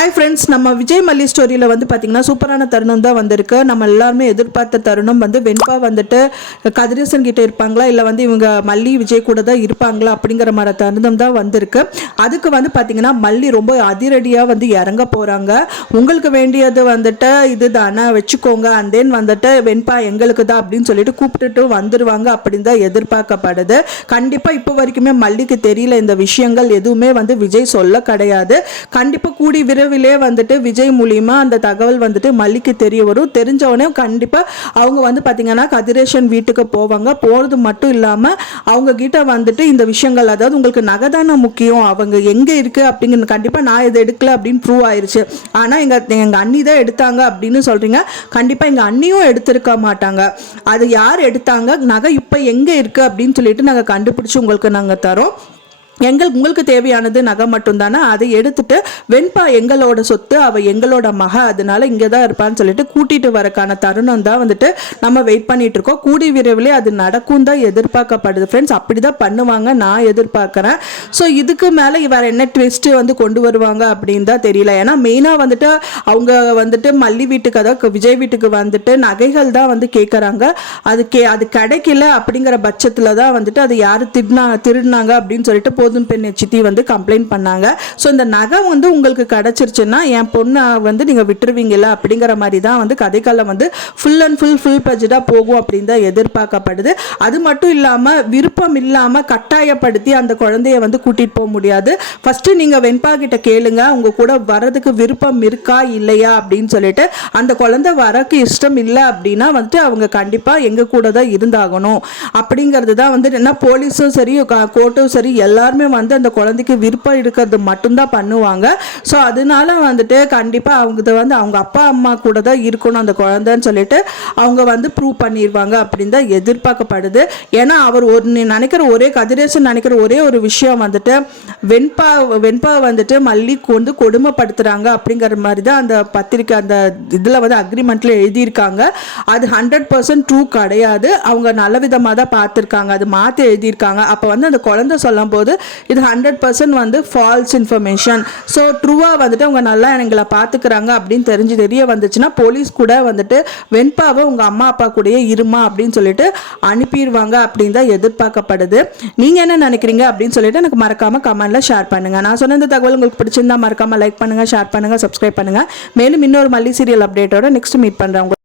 Hi friends, நம்ம விஜய் மல்லி ஸ்டோரியில் வந்து பார்த்திங்கன்னா சூப்பரான தருணம் தான் வந்திருக்கு. நம்ம எல்லாருமே எதிர்பார்த்த தருணம் வந்து வெண்பா வந்துட்டு கதிரேசன் கிட்டே இருப்பாங்களா இல்லை வந்து இவங்க மல்லி விஜய் கூட தான் இருப்பாங்களா அப்படிங்கிற மாதிரி தருணம் தான் வந்திருக்கு. அதுக்கு வந்து பார்த்திங்கன்னா மல்லி ரொம்ப அதிரடியாக வந்து இறங்க போகிறாங்க. உங்களுக்கு வேண்டியது வந்துட்டு இது தானே வச்சுக்கோங்க, அண்ட் தென் வந்துட்டு வெண்பா எங்களுக்கு தான் அப்படின்னு சொல்லிட்டு கூப்பிட்டுட்டு வந்துடுவாங்க அப்படின்னு தான் எதிர்பார்க்கப்படுது. கண்டிப்பாக இப்போ வரைக்குமே மல்லிக்கு தெரியல இந்த விஷயங்கள் எதுவுமே வந்து விஜய் சொல்ல கிடையாது. கண்டிப்பாக கூடி விரைவிலே வந்துட்டு விஜய் மூலியமா அந்த தகவல் வந்துட்டு மல்லிக்கு தெரிய வரும். தெரிஞ்சவனே கண்டிப்பா அவங்க வந்து பாத்தீங்கன்னா கதிரேசன் வீட்டுக்கு போவாங்க. போறது மட்டும் இல்லாம அவங்க கிட்ட வந்துட்டு இந்த விஷயங்கள், அதாவது உங்களுக்கு நகைதான முக்கியம், அவங்க எங்க இருக்கு அப்படிங்கிறது கண்டிப்பா நான் இதை எடுக்கல அப்படின்னு ப்ரூவ் ஆயிருச்சு. ஆனா எங்க அண்ணி தான் எடுத்தாங்க அப்படின்னு சொல்றீங்க. கண்டிப்பா எங்க அண்ணியும் எடுத்திருக்க மாட்டாங்க. அது யார் எடுத்தாங்க, நகை இப்ப எங்க இருக்கு அப்படின்னு சொல்லிட்டு நாங்க கண்டுபிடிச்சு உங்களுக்கு நாங்க தரோம். உங்களுக்கு தேவையானது நகை மட்டும்தானே, அதை எடுத்துட்டு வெண்பா எங்களோட சொத்து, அவள் எங்களோட மக, அதனால இங்கே தான் இருப்பான்னு சொல்லிட்டு கூட்டிட்டு வரக்கான தருணம் தான் வந்துட்டு நம்ம வெயிட் பண்ணிட்டு இருக்கோம். கூடி விரைவிலே அது நடக்கும் தான் எதிர்பார்க்கப்படுது ஃப்ரெண்ட்ஸ். அப்படி தான் பண்ணுவாங்க நான் எதிர்பார்க்குறேன். ஸோ இதுக்கு மேலே வேற என்ன ட்விஸ்ட்டு வந்து கொண்டு வருவாங்க அப்படின்னு தான் தெரியல. ஏன்னா மெயினாக வந்துட்டு அவங்க வந்துட்டு மல்லி வீட்டுக்கு, அதாவது விஜய் வீட்டுக்கு வந்துட்டு நகைகள் தான் வந்து கேட்குறாங்க. அது கிடைக்கல அப்படிங்கிற பட்சத்தில் தான் வந்துட்டு அது யார் திருடினாங்க அப்படின்னு சொல்லிட்டு பெண் சித்தி வந்து கம்ப்ளைண்ட் பண்ணாங்க. ஸோ இந்த நகை வந்து உங்களுக்கு கிடைச்சிருச்சுன்னா என் பொண்ணை வந்து நீங்கள் விட்டுருவீங்கல்ல அப்படிங்கிற மாதிரி தான் வந்து கதைக்காலம் வந்து ஃபுல் அண்ட் ஃபுல் பட்ஜெட்டாக போகும் அப்படின்னு தான் எதிர்பார்க்கப்படுது. அது மட்டும் இல்லாமல் விருப்பம் இல்லாமல் கட்டாயப்படுத்தி அந்த குழந்தைய வந்து கூட்டிகிட்டு போக முடியாது. ஃபஸ்ட்டு நீங்கள் வெண்பா கிட்ட கேளுங்க, உங்கள் கூட வர்றதுக்கு விருப்பம் இருக்கா இல்லையா அப்படின்னு சொல்லிட்டு. அந்த குழந்தை வரக்கு இஷ்டம் இல்லை அப்படின்னா வந்துட்டு அவங்க கண்டிப்பாக எங்கள் கூட தான் இருந்தாகணும் அப்படிங்கிறது தான் வந்து என்ன, போலீஸும் சரி கோர்ட்டும் சரி எல்லாருமே வந்து அந்த குழந்தைக்கு விருப்பம் இருக்கிறது மட்டும்தான் பண்ணுவாங்க. ஸோ அதனால வந்துட்டு கண்டிப்பாக அவங்க வந்து அவங்க அப்பா அம்மா கூட தான் இருக்கணும் அந்த குழந்தைன்னு சொல்லிட்டு அவங்க வந்து ப்ரூவ் பண்ணிடுவாங்க அப்படின்னு தான் எதிர்பார்க்கப்படுது. ஏன்னா அவர் கதிரேசன் நினைக்கிற ஒரே ஒரு விஷயம் வந்துட்டு வெண்பா வந்துட்டு மல்லிக்கு வந்து கொடுமைப்படுத்துறாங்க அப்படிங்கிற மாதிரி தான் அந்த பத்திரிக்கை அந்த இதில் வந்து அக்ரிமெண்ட்ல எழுதியிருக்காங்க. அது 100% ட்ரூ கிடையாது. அவங்க நல்ல விதமாக தான் பார்த்துருக்காங்க, அது மாற்றி எழுதியிருக்காங்க. அப்போ வந்து அந்த குழந்தை சொல்லும் போது இது 100% வந்து ஃபால்ஸ் இன்ஃபர்மேஷன். ஸோ ட்ரூவாக வந்துட்டு அவங்க நல்லா எங்களை பார்த்துக்கிறாங்க அப்படின்னு தெரிய வந்துச்சுன்னா போலீஸ் கூட வந்துட்டு வெண்பாவை உங்கள் அம்மா அப்பா கூடயே இருமா அப்படின்னு சொல்லிட்டு அனுப்பிடுவாங்க அப்படின்னு தான் எதிர்பார்க்கப்படுது. நீங்கள் என்ன நினைக்கிறீங்க அப்படின்னு சொல்லிட்டு எனக்கு மறக்காமல் கமெண்ட்டில் ஷேர் பண்ணுங்கள். நான் சொன்ன இந்த தகவல் உங்களுக்கு பிடிச்சிருந்தா மறக்காமல் லைக் பண்ணுங்கள், ஷேர் பண்ணுங்கள், சப்ஸ்கிரைப் பண்ணுங்கள். மேலும் இன்னொரு மல்லி சீரியல் அப்டேட்டோட நெக்ஸ்ட் மீட் பண்ணுறேன்.